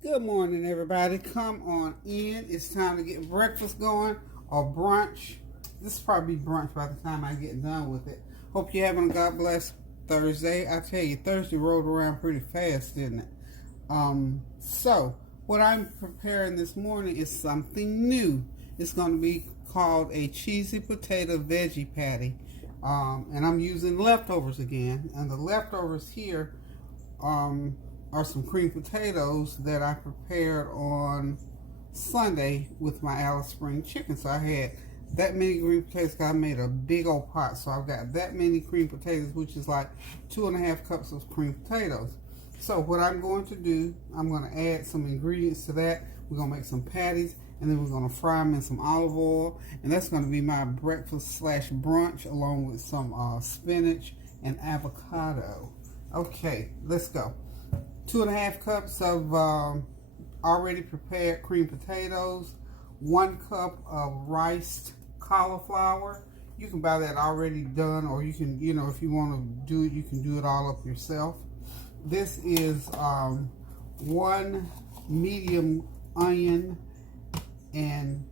Good morning, everybody. Come on in. It's time to get breakfast going or brunch. This will probably be brunch by the time I get done with it. Hope you're having a God bless Thursday. I tell you, Thursday rolled around pretty fast, didn't it? So what I'm preparing this morning is something new. It's going to be called a cheesy potato veggie patty. And I'm using leftovers again. And the leftovers here, are some creamed potatoes that I prepared on Sunday with my Alice Spring chicken. So I had that many green potatoes. I made a big old pot. So I've got that many creamed potatoes, which is like 2.5 cups of creamed potatoes. So what I'm going to do, I'm going to add some ingredients to that. We're going to make some patties, and then we're going to fry them in some olive oil. And that's going to be my breakfast slash brunch, along with some spinach and avocado. Okay, let's go. 2.5 cups of already prepared creamed potatoes, 1 cup of riced cauliflower. You can buy that already done, or you can, if you want to do it, you can do it all up yourself. This is 1 medium onion, and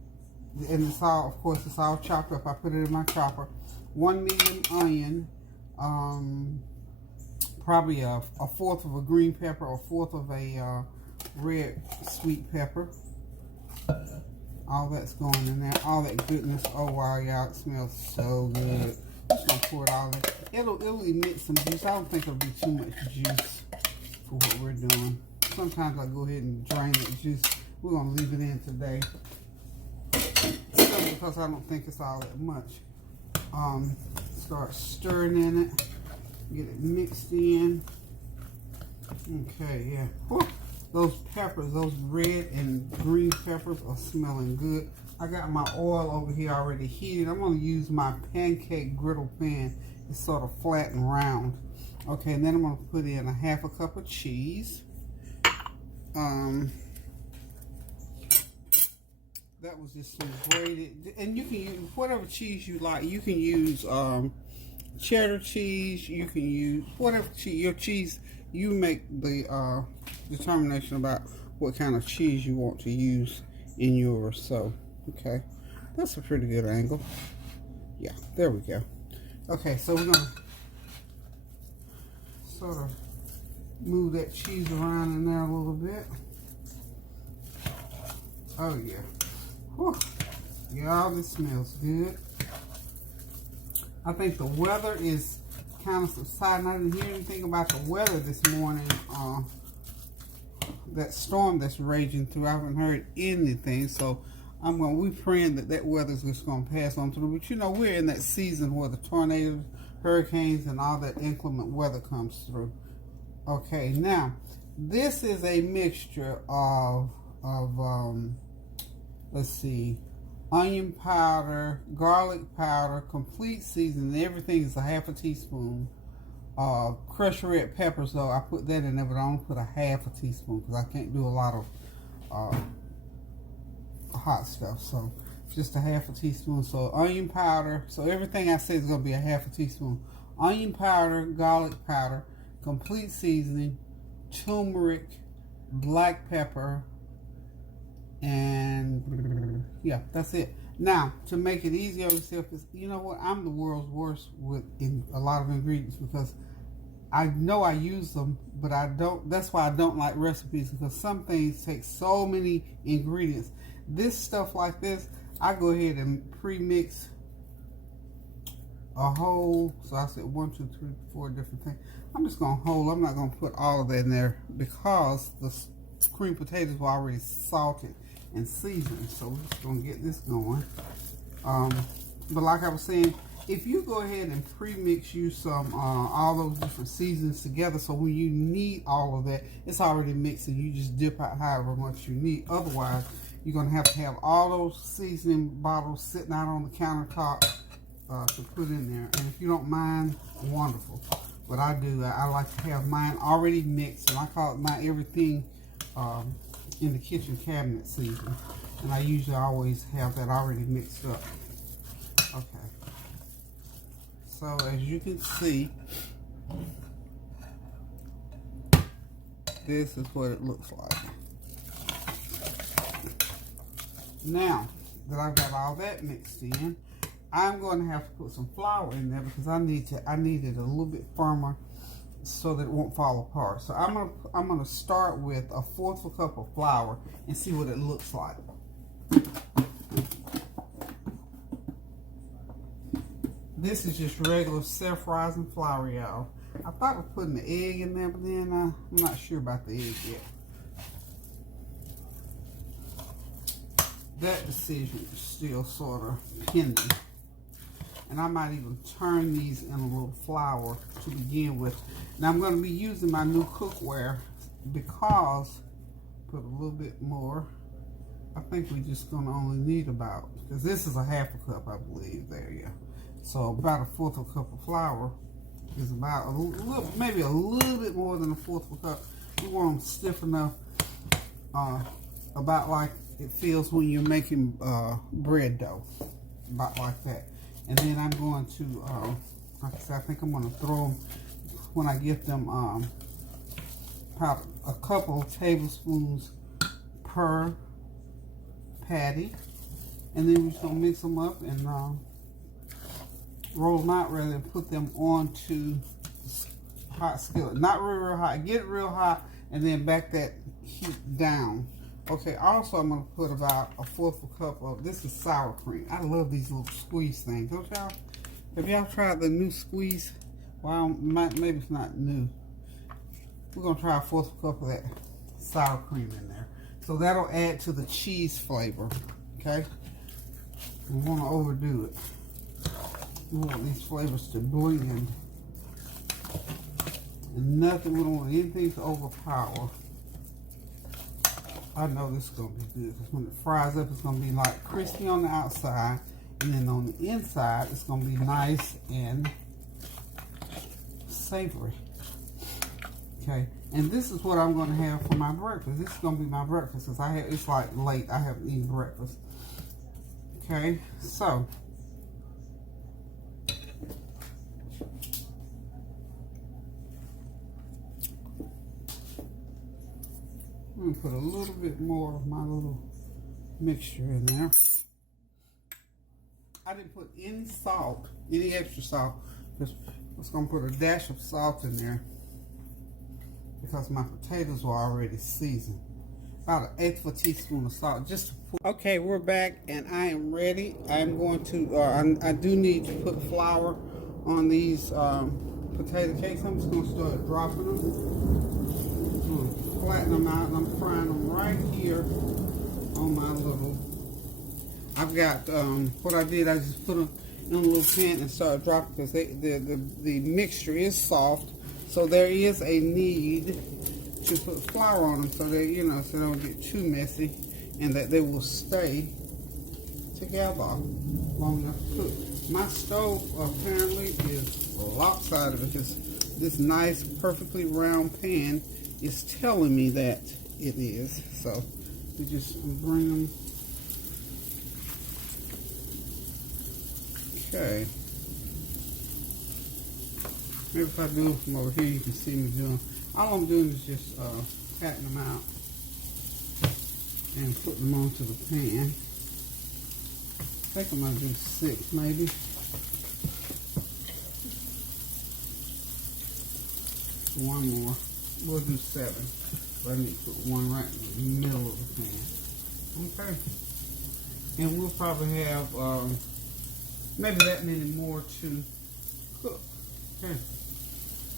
it's all, of course, it's all chopped up. I put it in my chopper. 1 medium onion, probably a fourth of a green pepper, or a fourth of a red sweet pepper. All that's going in there, all that goodness. Oh wow, y'all, it smells so good. I'm just gonna pour it all in. It'll emit some juice. I don't think it'll be too much juice for what we're doing. Sometimes I go ahead and drain that juice. We're gonna leave it in today, simply because I don't think it's all that much. Start stirring in it. Get it mixed in. Okay, yeah. Whew. Those peppers, those red and green peppers are smelling good. I got my oil over here already heated. I'm going to use my pancake griddle pan. It's sort of flat and round. Okay, and then I'm going to put in 1/2 cup of cheese. That was just some grated, and you can use whatever cheese you like. You can use cheddar cheese. You can use whatever cheese, your cheese. You make the determination about what kind of cheese you want to use in yours. So, okay, that's a pretty good angle. Yeah, there we go. Okay, so we're gonna sort of move that cheese around in there a little bit. Oh yeah. Whew. Y'all, this smells good. I think the weather is kind of subsiding. I didn't hear anything about the weather this morning. That storm that's raging through, I haven't heard anything. So we're praying that weather's just going to pass on through. But we're in that season where the tornadoes, hurricanes, and all that inclement weather comes through. Okay, now this is a mixture of let's see, onion powder, garlic powder, complete seasoning. Everything is 1/2 teaspoon. Crushed red peppers, though, I put that in there, but I only put 1/2 teaspoon because I can't do a lot of hot stuff. So just 1/2 teaspoon. So onion powder. So everything I said is going to be 1/2 teaspoon. Onion powder, garlic powder, complete seasoning, turmeric, black pepper, and yeah, that's it. Now, to make it easier on yourself, because you know what, I'm the world's worst with a lot of ingredients, because I know I use them, but I don't. That's why I don't like recipes, because some things take so many ingredients. This stuff like this, I go ahead and pre-mix a whole. So I said 1, 2, 3, 4 different things. I'm just gonna hold. I'm not gonna put all of that in there because the creamed potatoes were already salted and seasoned. So we're just gonna get this going. But like I was saying, if you go ahead and pre-mix you some all those different seasons together, so when you need all of that, it's already mixed and you just dip out however much you need. Otherwise, you're gonna have to have all those seasoning bottles sitting out on the countertop to put in there. And if you don't mind, wonderful. But I do. I like to have mine already mixed, and I call it my everything in the kitchen cabinet season. And I usually always have that already mixed up. Okay. So as you can see, this is what it looks like. Now that I've got all that mixed in, I'm going to have to put some flour in there because I need it a little bit firmer so that it won't fall apart. So I'm gonna start with a 1/4 cup of flour and see what it looks like. This is just regular self-rising flour, y'all. I thought of putting the egg in there, but then I'm not sure about the egg yet. That decision is still sort of pending. And I might even turn these in a little flour to begin with. Now I'm going to be using my new cookware because, put a little bit more. I think we're just going to only need about, because this is a 1/2 cup, I believe, there, yeah. So about a 1/4 cup of flour is about maybe a little bit more than a 1/4 cup. You want them stiff enough, about like it feels when you're making bread dough, about like that. And then I'm going to, like I said, I think I'm going to throw them, when I get them, about a couple of tablespoons per patty. And then we're just going to mix them up and roll them out rather than put them onto hot skillet. Not real hot. Get it real hot and then back that heat down. Okay, also I'm going to put about a 1/4 cup of, this is sour cream. I love these little squeeze things, don't y'all? Have y'all tried the new squeeze? Well, maybe it's not new. We're going to try a 1/4 cup of that sour cream in there. So that'll add to the cheese flavor, okay? We want to overdo it. We want these flavors to blend. And nothing, we don't want anything to overpower. I know this is going to be good because when it fries up, it's going to be like crispy on the outside. And then on the inside, it's going to be nice and savory. Okay. And this is what I'm going to have for my breakfast. This is going to be my breakfast because it's like late. I haven't eaten breakfast. Okay. So. I'm going to put a little bit more of my little mixture in there. I didn't put any salt, any extra salt. Just was going to put a dash of salt in there because my potatoes were already seasoned. About 1/8 of a teaspoon of salt. Just to put. Okay, we're back and I am ready. I'm going to, I do need to put flour on these potato cakes. I'm just going to start dropping them. Flatten them out and I'm frying them right here on my little, I've got, what I did, I just put them in a little pan and started dropping because the mixture is soft, so there is a need to put flour on them so they, you know, so they don't get too messy and that they will stay together long enough to cook. My stove apparently is lopsided because this nice, perfectly round pan is telling me that it is. So we just bring them. Okay. Maybe if I do them from over here, you can see me doing. All I'm doing is just patting them out and putting them onto the pan. I think I'm gonna do 6 maybe. One more. We'll do 7. But I need to put one right in the middle of the pan. Okay. And we'll probably have maybe that many more to cook. Okay.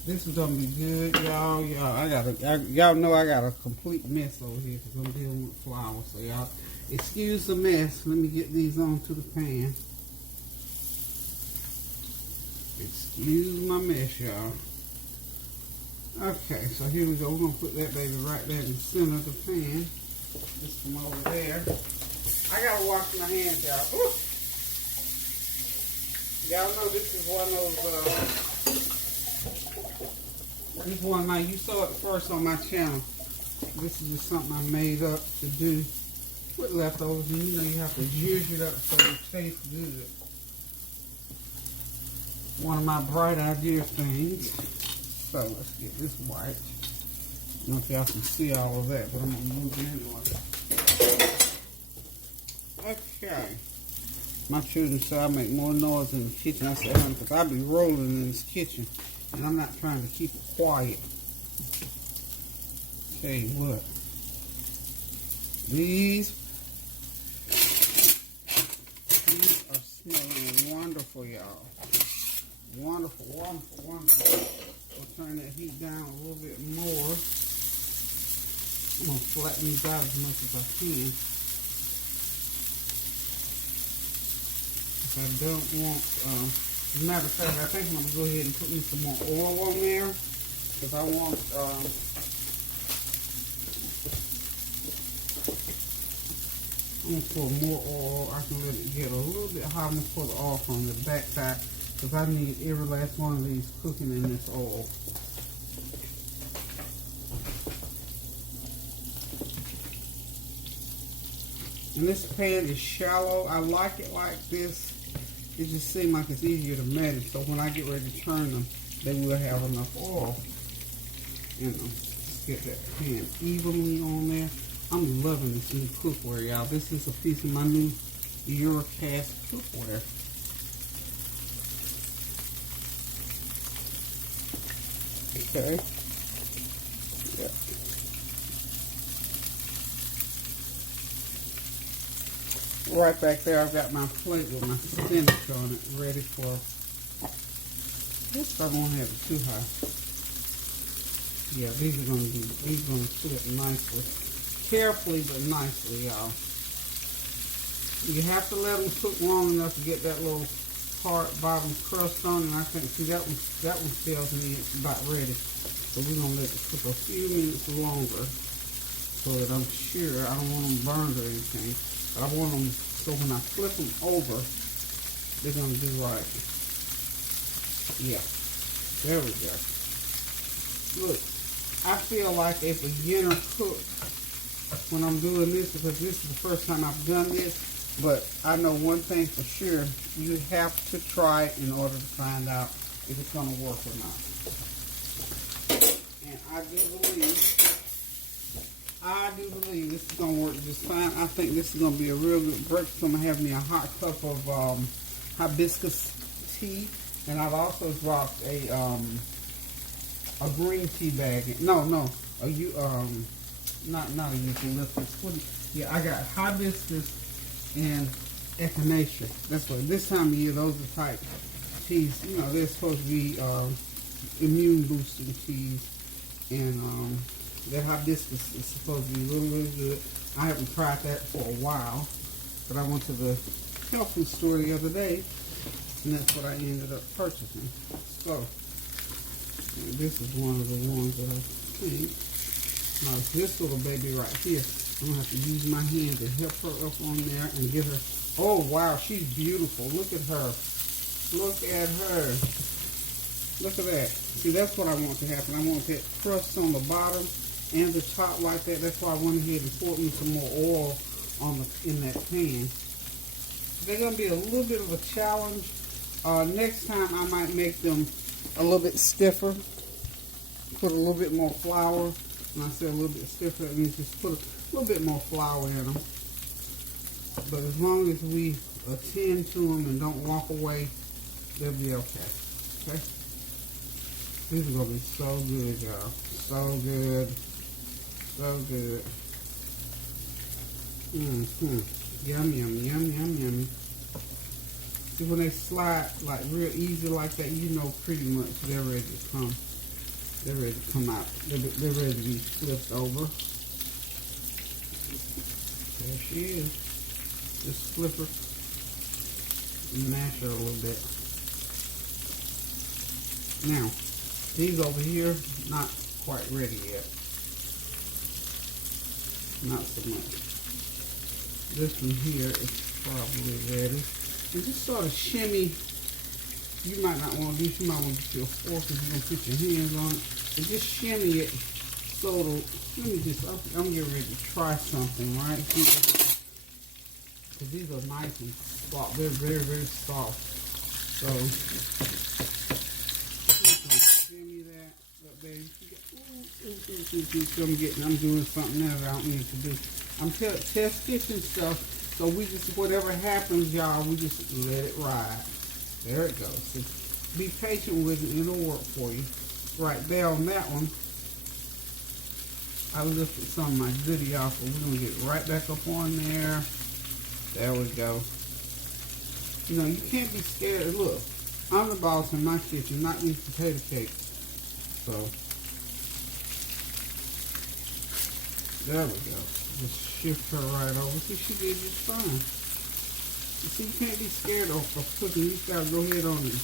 This is gonna be good, y'all. Y'all know I got a complete mess over here because I'm dealing with flour. So y'all excuse the mess. Let me get these onto the pan. Excuse my mess, y'all. Okay, so here we go. We're going to put that baby right there in the center of the pan. Just from over there. I got to wash my hands, y'all. Y'all know this is one of those, this one now, you saw it first on my channel. This is just something I made up to do with leftovers. And you know you have to zhuzh it up so it tastes good. One of my bright idea things. So let's get this white. I don't know if y'all can see all of that, but I'm going to move it anyway. Okay. My children say I make more noise in the kitchen. I said, because I be rolling in this kitchen, and I'm not trying to keep it quiet. Tell you what, these are smelling wonderful, y'all. Wonderful, wonderful, wonderful. We'll turn that heat down a little bit more. I'm going to flatten these out as much as I can. I don't want, as a matter of fact, I think I'm going to go ahead and put me some more oil on there, because I want, I'm going to pour more oil. I can let it get a little bit hot. I'm going to pour the oil from the back side, because I need every last one of these cooking in this oil. And this pan is shallow. I like it like this. It just seems like it's easier to manage. So when I get ready to turn them, they will have enough oil in them. Just get that pan evenly on there. I'm loving this new cookware, y'all. This is a piece of my new Eurocast cookware. Okay. Yeah. Right back there, I've got my plate with my spinach on it, ready for. This I won't have it too high. Yeah, these are gonna flip nicely, carefully but nicely, y'all. You have to let them cook long enough to get that little hard bottom crust on, and I think see that one tells me it's about ready. So we're gonna let it cook a few minutes longer, so that I'm sure I don't want them burned or anything. I want them so when I flip them over, they're going to do right. Yeah, there we go. Look, I feel like a beginner cook when I'm doing this, because this is the first time I've done this. But I know one thing for sure, you have to try it in order to find out if it's going to work or not. And I do believe this is going to work just fine. I think this is going to be a real good breakfast. I'm going to have me a hot cup of hibiscus tea. And I've also dropped a green tea bag. No, not a eucalyptus. Yeah, I got hibiscus and echinacea. That's what, this time of year, those are type teas. You know, they're supposed to be immune boosting teas. And that hibiscus is supposed to be really, really good. I haven't tried that for a while, but I went to the health food store the other day, and that's what I ended up purchasing. So, this is one of the ones that I think. Now, this little baby right here, I'm going to have to use my hand to help her up on there and get her. Oh, wow, she's beautiful. Look at her. Look at her. Look at that. See, that's what I want to happen. I want that crust on the bottom and the top like that. That's why I went ahead and poured me some more oil on in that pan. They're going to be a little bit of a challenge. Next time I might make them a little bit stiffer. Put a little bit more flour. When I say a little bit stiffer, that means just put a little bit more flour in them. But as long as we attend to them and don't walk away, they'll be okay. Okay? These are going to be so good, y'all. So good. So good. Yum, yum, yum, yum, yummy. See, when they slide like real easy like that, you know pretty much they're ready to come. They're ready to come out. They're ready to be flipped over. There she is. Just flip her. Mash her a little bit. Now, these over here, not quite ready yet. Not so much. This one here is probably ready. And just sort of shimmy. You might not want to do, you might want to get your fork if you're going to put your hands on it. And just shimmy it so it'll, I'm getting ready to try something right here. Because these are nice and soft. They're very, very soft. So, shimmy that. Look, baby. I'm doing something now that I don't need to do. I'm test kitchen stuff. So we just, whatever happens, y'all, we just let it ride. There it goes. So be patient with it, it'll work for you. Right there on that one, I lifted some of my goodie off, but we're going to get right back up on there. There we go. You know, you can't be scared. Look, I'm the boss in my kitchen, not these potato cakes. So, there we go. Just shift her right over. See, she did just fine. You see, you can't be scared of cooking. You just got to go ahead on and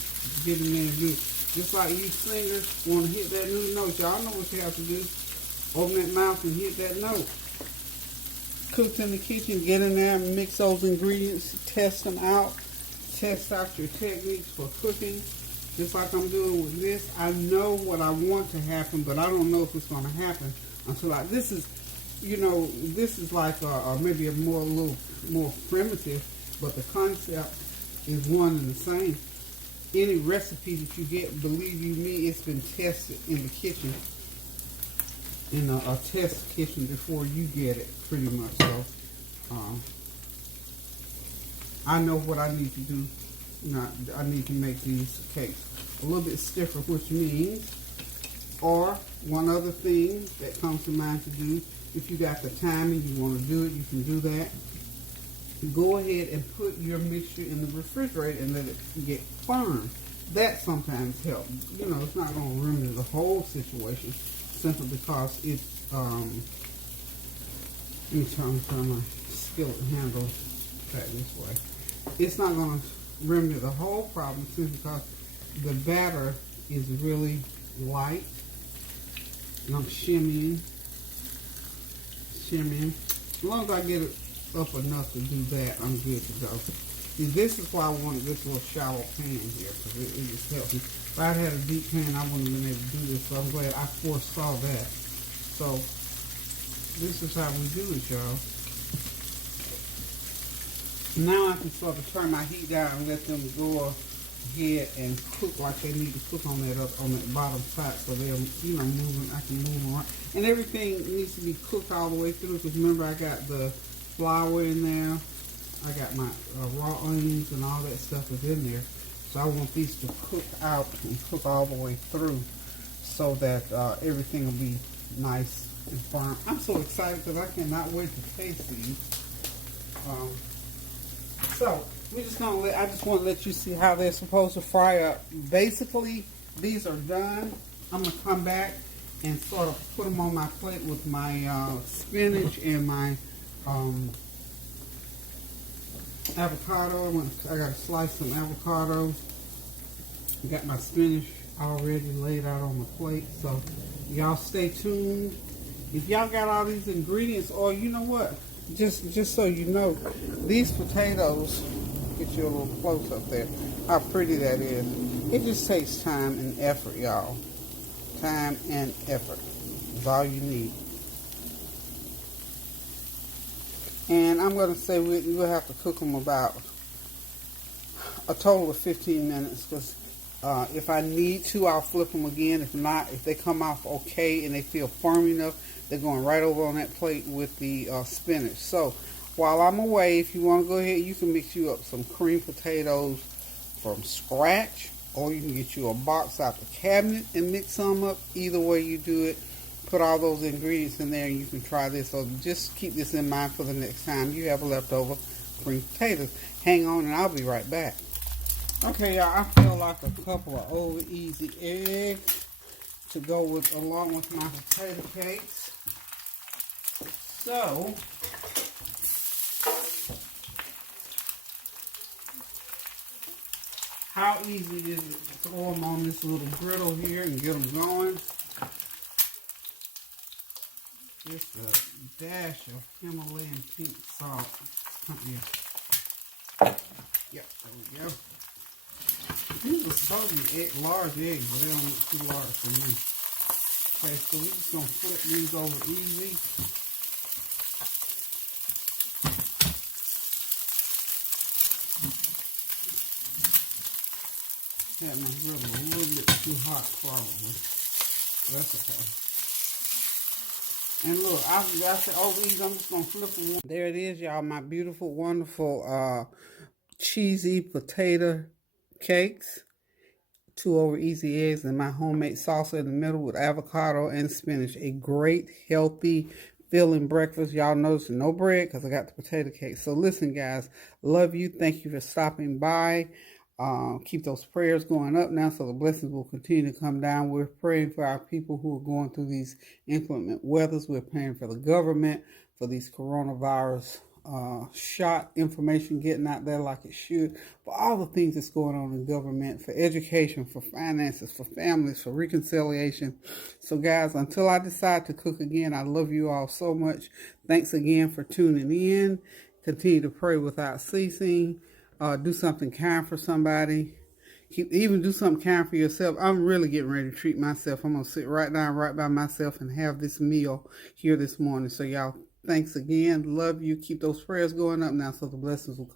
get in there and do it. Just like you singers want to hit that new note. Y'all know what you have to do. Open that mouth and hit that note. Cooked in the kitchen, get in there and mix those ingredients, test them out. Test out your techniques for cooking. Just like I'm doing with this. I know what I want to happen, but I don't know if it's going to happen until this is, you know, this is like maybe a little more primitive, but the concept is one and the same. Any recipe that you get, believe you me, it's been tested in the kitchen, in a test kitchen before you get it, pretty much. So, I know what I need to do. I need to make these cakes a little bit stiffer, which means, or one other thing that comes to mind to do, if you got the time and you want to do it, you can do that. Go ahead and put your mixture in the refrigerator and let it get firm. That sometimes helps. You know, it's not going to ruin the whole situation simply because it's, let me turn my skillet handle back this way. It's not going to remedy the whole problem simply because the batter is really light. And I'm shimmying. As long as I get it up enough to do that, I'm good to go. See, this is why I wanted this little shallow pan here, because it just helps me. If I had a deep pan, I wouldn't have been able to do this, so I'm glad I foresaw that. So, this is how we do it, y'all. Now I can sort of turn my heat down and let them go ahead and cook like they need to cook on that bottom side, so they're, you know, moving. I can move them around, and everything needs to be cooked all the way through. Because remember, I got the flour in there. I got my raw onions and all that stuff is in there. So I want these to cook out and cook all the way through, so that everything will be nice and firm. I'm so excited because I cannot wait to taste these. So we're just gonna I just want to let you see how they're supposed to fry up. Basically, these are done. I'm gonna come back and sort of put them on my plate with my spinach and my avocado. I got to slice some avocado. I got my spinach already laid out on the plate. So y'all stay tuned. If y'all got all these ingredients, or you know what, just so you know, these potatoes, get you a little close up there, how pretty that is. It just takes time and effort, y'all. Time and effort is all you need. And I'm going to say we'll have to cook them about a total of 15 minutes, because if I need to, I'll flip them again. If not, if they come off okay and they feel firm enough, they're going right over on that plate with the spinach. So while I'm away, if you want to go ahead, you can mix you up some creamed potatoes from scratch, or you can get you a box out the cabinet and mix some up. Either way you do it, put all those ingredients in there and you can try this. So just keep this in mind for the next time you have leftover creamed potatoes. Hang on and I'll be right back. Okay, y'all, I feel like a couple of old easy eggs to go with along with my potato cakes. So how easy is it to throw them on this little griddle here and get them going? Just a dash of Himalayan pink salt. Come here. Yep, there we go. These are supposed to be large eggs, but they don't look too large for me. Okay, so we're just going to flip these over easy. Had my griddle a little bit too hot, probably. That's okay. And look, I said, oh, these, I'm just going to flip them. There it is, y'all, my beautiful, wonderful, cheesy potato cakes. 2 over easy eggs and my homemade salsa in the middle with avocado and spinach. A great, healthy, filling breakfast. Y'all notice no bread because I got the potato cake. So listen, guys, love you. Thank you for stopping by. Keep those prayers going up now so the blessings will continue to come down. We're praying for our people who are going through these inclement weathers. We're praying for the government, for these coronavirus shot information getting out there like it should, for all the things that's going on in government, for education, for finances, for families, for reconciliation. So guys, until I decide to cook again, I love you all so much. Thanks again for tuning in. Continue to pray without ceasing. Do something kind for somebody. Even do something kind for yourself. I'm really getting ready to treat myself. I'm going to sit right down right by myself and have this meal here this morning. So y'all, thanks again. Love you. Keep those prayers going up now so the blessings will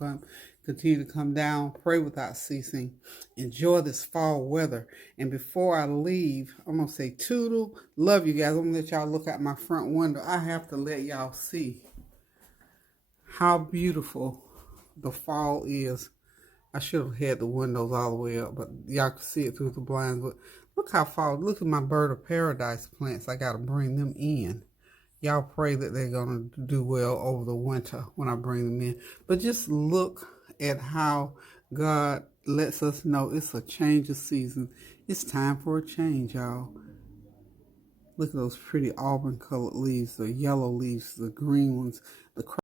continue to come down. Pray without ceasing. Enjoy this fall weather. And before I leave, I'm going to say toodle. Love you guys. I'm going to let y'all look out my front window. I have to let y'all see how beautiful the fall is. I should have had the windows all the way up, but y'all can see it through the blinds. But look how fall. Look at my bird of paradise plants. I got to bring them in. Y'all pray that they're going to do well over the winter when I bring them in. But just look at how God lets us know it's a change of season. It's time for a change, y'all. Look at those pretty auburn colored leaves, the yellow leaves, the green ones, the